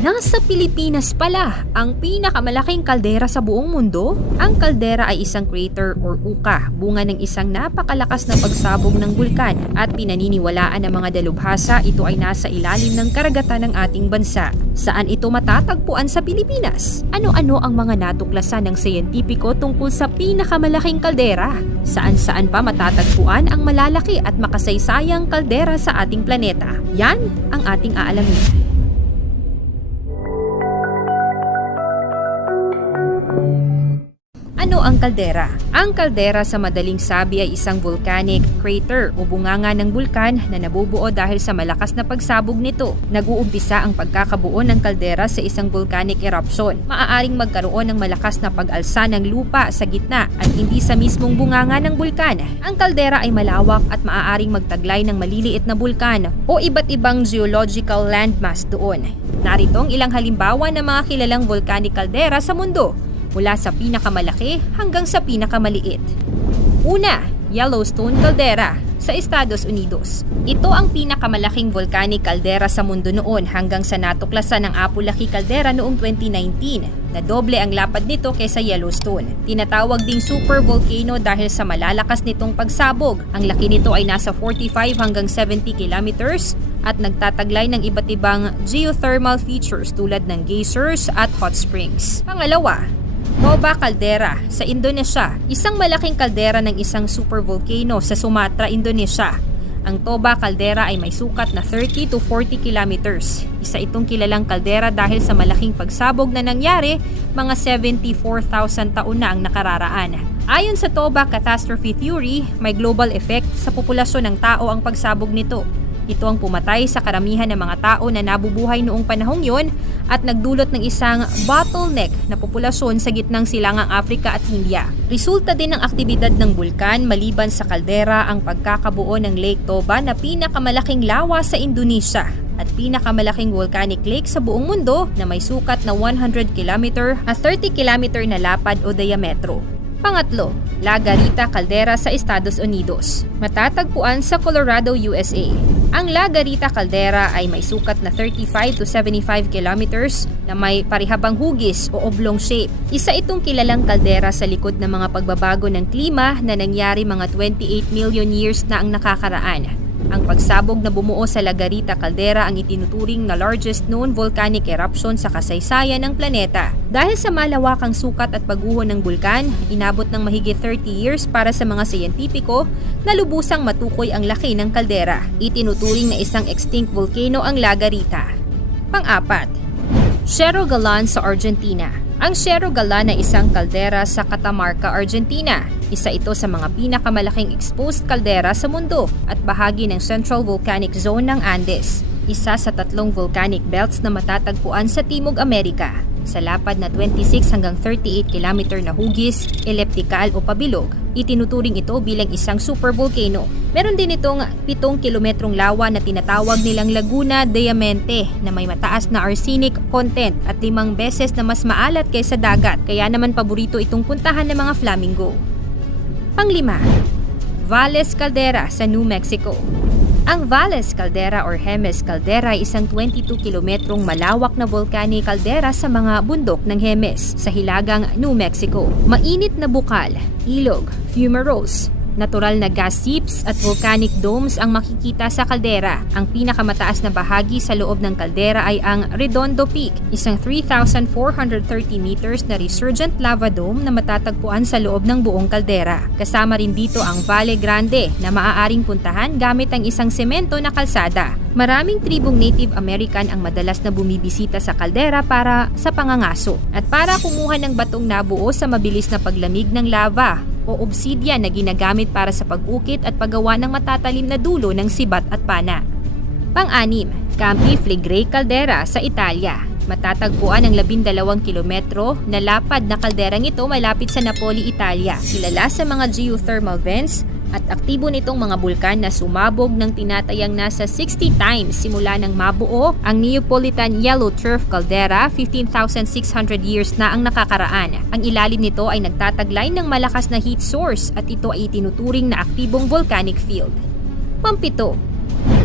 Nasa Pilipinas pala ang pinakamalaking kaldera sa buong mundo. Ang kaldera ay isang crater or uka, bunga ng isang napakalakas na pagsabog ng bulkan at pinaniniwalaan ng mga dalubhasa ito ay nasa ilalim ng karagatan ng ating bansa. Saan ito matatagpuan sa Pilipinas? Ano-ano ang mga natuklasan ng siyentipiko tungkol sa pinakamalaking kaldera? Saan-saan pa matatagpuan ang malalaki at makasaysayang kaldera sa ating planeta? Yan ang ating aalamin. Ano ang kaldera? Ang kaldera sa madaling sabi ay isang volcanic crater o bunganga ng bulkan na nabubuo dahil sa malakas na pagsabog nito. Nag-uumpisa ang pagkakabuo ng kaldera sa isang volcanic eruption. Maaaring magkaroon ng malakas na pag-alsa ng lupa sa gitna at hindi sa mismong bunganga ng bulkan. Ang kaldera ay malawak at maaaring magtaglay ng maliliit na bulkan o iba't ibang geological landmass doon. Naritong ilang halimbawa ng mga kilalang volcanic caldera sa mundo, mula sa pinakamalaki hanggang sa pinakamaliit. Una, Yellowstone Caldera sa Estados Unidos. Ito ang pinakamalaking volcanic caldera sa mundo noon hanggang sa natuklasan ng Apalaki Caldera noong 2019 na doble ang lapad nito kaysa Yellowstone. Tinatawag ding supervolcano dahil sa malalakas nitong pagsabog. Ang laki nito ay nasa 45 hanggang 70 kilometers at nagtataglay ng iba't ibang geothermal features tulad ng geysers at hot springs. Pangalawa, Toba Caldera sa Indonesia, isang malaking kaldera ng isang supervolcano sa Sumatra, Indonesia. Ang Toba Caldera ay may sukat na 30 to 40 kilometers. Isa itong kilalang kaldera dahil sa malaking pagsabog na nangyari mga 74,000 taon na ang nakararaan. Ayon sa Toba Catastrophe Theory, may global effect sa populasyon ng tao ang pagsabog nito. Ito ang pumatay sa karamihan ng mga tao na nabubuhay noong panahong yon at nagdulot ng isang bottleneck na populasyon sa gitnang silangang Africa at India. Resulta din ng aktibidad ng bulkan maliban sa kaldera ang pagkakabuo ng Lake Toba na pinakamalaking lawa sa Indonesia at pinakamalaking volcanic lake sa buong mundo na may sukat na 100 km at 30 km na lapad o diametro. Pangatlo, La Garita Caldera sa Estados Unidos. Matatagpuan sa Colorado, USA. Ang La Garita Caldera ay may sukat na 35 to 75 kilometers na may parihabang hugis o oblong shape. Isa itong kilalang kaldera sa likod ng mga pagbabago ng klima na nangyari mga 28 million years na ang nakakaraan. Ang pagsabog na bumuo sa La Garita Caldera ang itinuturing na largest known volcanic eruption sa kasaysayan ng planeta. Dahil sa malawakang sukat at pagguho ng bulkan, inabot ng mahigit 30 years para sa mga siyentipiko na lubusang matukoy ang laki ng kaldera. Itinuturing na isang extinct volcano ang La Garita. Pang-apat, Cerro Galán sa Argentina. Ang Cerro Galán ay isang kaldera sa Catamarca, Argentina. Isa ito sa mga pinakamalaking exposed kaldera sa mundo at bahagi ng Central Volcanic Zone ng Andes. Isa sa 3 volcanic belts na matatagpuan sa Timog Amerika. Sa lapad na 26 hanggang 38 km na hugis, elliptical o pabilog, itinuturing ito bilang isang supervolcano. Meron din itong 7 kilometrong lawa na tinatawag nilang Laguna Diamante na may mataas na arsenic content at 5 beses na mas maalat kaysa dagat, kaya naman paborito itong puntahan ng mga flamingo. Panglima, Valles Caldera sa New Mexico. Ang Valles Caldera or Jemez Caldera ay isang 22 kilometrong malawak na volcanic caldera sa mga bundok ng Jemez sa hilagang New Mexico. Mainit na bukal, ilog, fumaroles, natural na gas seeps at volcanic domes ang makikita sa kaldera. Ang pinakamataas na bahagi sa loob ng kaldera ay ang Redondo Peak, isang 3,430 meters na resurgent lava dome na matatagpuan sa loob ng buong kaldera. Kasama rin dito ang Valle Grande na maaaring puntahan gamit ang isang semento na kalsada. Maraming tribong Native American ang madalas na bumibisita sa kaldera para sa pangangaso at para kumuha ng batong nabuo sa mabilis na paglamig ng lava o obsidian na ginagamit para sa pag-ukit at paggawa ng matatalim na dulo ng sibat at pana. Pang-anim, Campi Flegrei Caldera sa Italia. Matatagpuan ang 12 kilometro na lapad na kalderang ito malapit sa Napoli, Italia. Kilala sa mga geothermal vents at aktibo nitong mga bulkan na sumabog ng tinatayang nasa 60 times simula nang mabuo ang Neapolitan Yellow Turf Caldera. 15,600 years na ang nakakaraan. Ang ilalim nito ay nagtataglay ng malakas na heat source at ito ay tinuturing na aktibong volcanic field. Pampito,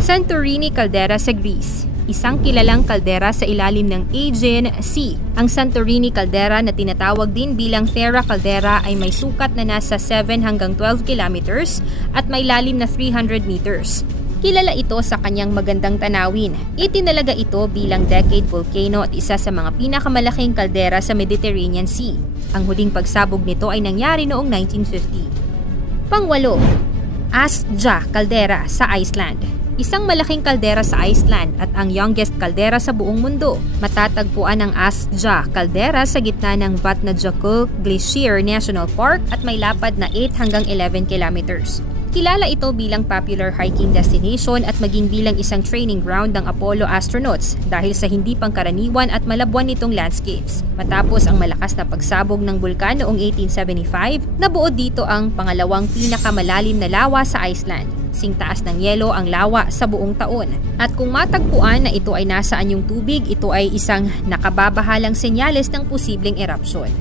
Santorini Caldera sa Greece. isang kilalang kaldera sa ilalim ng Aegean Sea. Ang Santorini caldera na tinatawag din bilang Thera caldera ay may sukat na nasa 7 hanggang 12 kilometers at may lalim na 300 meters. Kilala ito sa kanyang magandang tanawin. Itinalaga ito bilang decade volcano at isa sa mga pinakamalaking kaldera sa Mediterranean Sea. Ang huling pagsabog nito ay nangyari noong 1950. Pangwalo, Askja caldera sa Iceland. Isang malaking kaldera sa Iceland at ang youngest kaldera sa buong mundo. Matatagpuan ang Askja caldera sa gitna ng Vatnajökull Glacier National Park at may lapad na 8 hanggang 11 kilometers. Kilala ito bilang popular hiking destination at maging bilang isang training ground ng Apollo astronauts dahil sa hindi pangkaraniwan at malabwan nitong landscapes. Matapos ang malakas na pagsabog ng bulkan noong 1875, nabuo dito ang pangalawang pinakamalalim na lawa sa Iceland. Singtaas ng yelo ang lawa sa buong taon. At kung matagpuan na ito ay nasaan yung tubig, ito ay isang nakababahalang senyales ng posibleng erupsyon.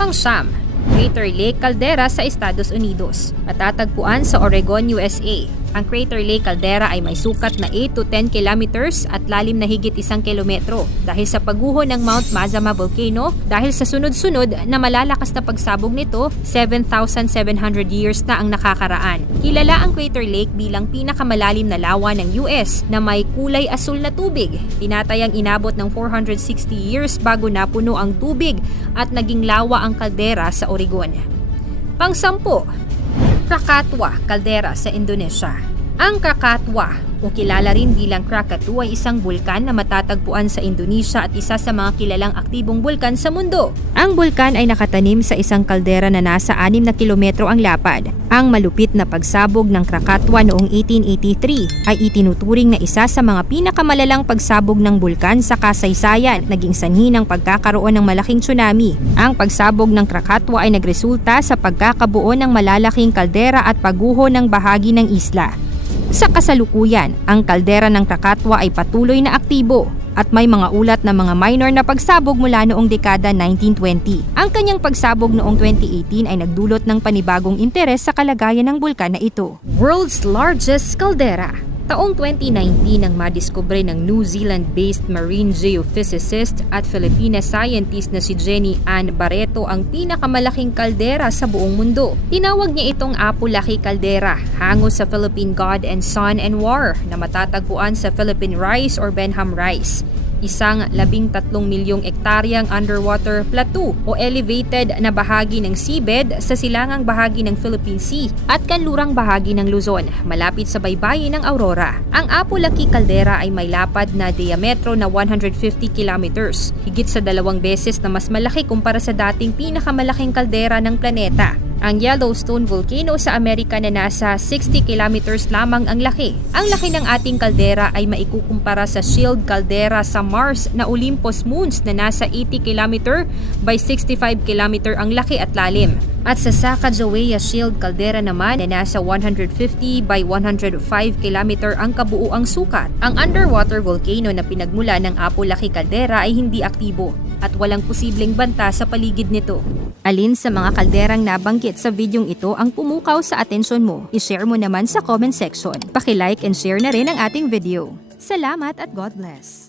Pang-siyam, Crater Lake Caldera sa Estados Unidos. Matatagpuan sa Oregon, USA. Ang Crater Lake Caldera ay may sukat na 8 to 10 kilometers at lalim na higit 1 kilometro dahil sa pagguho ng Mount Mazama Volcano dahil sa sunod-sunod na malalakas na pagsabog nito, 7,700 years na ang nakakaraan. Kilala ang Crater Lake bilang pinakamalalim na lawa ng US na may kulay asul na tubig. Tinatayang inabot ng 460 years bago napuno ang tubig at naging lawa ang kaldera sa Oregon. Pang-sampu, Krakatau Caldera sa Indonesia. Ang Krakatau o kilala rin bilang Krakatau ay isang bulkan na matatagpuan sa Indonesia at isa sa mga kilalang aktibong bulkan sa mundo. Ang bulkan ay nakatanim sa isang kaldera na nasa 6 na kilometro ang lapad. Ang malupit na pagsabog ng Krakatau noong 1883 ay itinuturing na isa sa mga pinakamalalang pagsabog ng bulkan sa kasaysayan, naging sanhi ng pagkakaroon ng malaking tsunami. Ang pagsabog ng Krakatau ay nagresulta sa pagkakabuo ng malalaking kaldera at pagguho ng bahagi ng isla. Sa kasalukuyan, ang kaldera ng Krakatau ay patuloy na aktibo at may mga ulat na mga minor na pagsabog mula noong dekada 1920. Ang kanyang pagsabog noong 2018 ay nagdulot ng panibagong interes sa kalagayan ng bulkan na ito. World's largest caldera. Taong 2019 nang madiskubre ng New Zealand-based marine geophysicist at Filipina scientist na si Jenny Ann Barreto ang pinakamalaking kaldera sa buong mundo. Tinawag niya itong Apo-Laki Caldera, hango sa Philippine God and Sun and War na matatagpuan sa Philippine Rise or Benham Rise. Isang 13 milyong ektaryang underwater plateau o elevated na bahagi ng seabed sa silangang bahagi ng Philippine Sea at kanlurang bahagi ng Luzon, malapit sa baybayin ng Aurora. Ang Apo-Laki Caldera ay may lapad na diametro na 150 kilometers, higit sa 2 beses na mas malaki kumpara sa dating pinakamalaking kaldera ng planeta. Ang Yellowstone Volcano sa Amerika na nasa 60 kilometers lamang ang laki. Ang laki ng ating kaldera ay maikukumpara sa Shield Caldera sa Mars na Olympus Moons na nasa 80 km by 65 km ang laki at lalim. At sa Sacagawea Shield Caldera naman na nasa 150 by 105 km ang kabuuang sukat. Ang underwater volcano na pinagmula ng Apo-Laki Caldera ay hindi aktibo at walang posibleng banta sa paligid nito. Alin sa mga kalderang nabanggit sa videong ito ang pumukaw sa atensyon mo? I-share mo naman sa comment section. Paki-like and share na rin ang ating video. Salamat at God bless!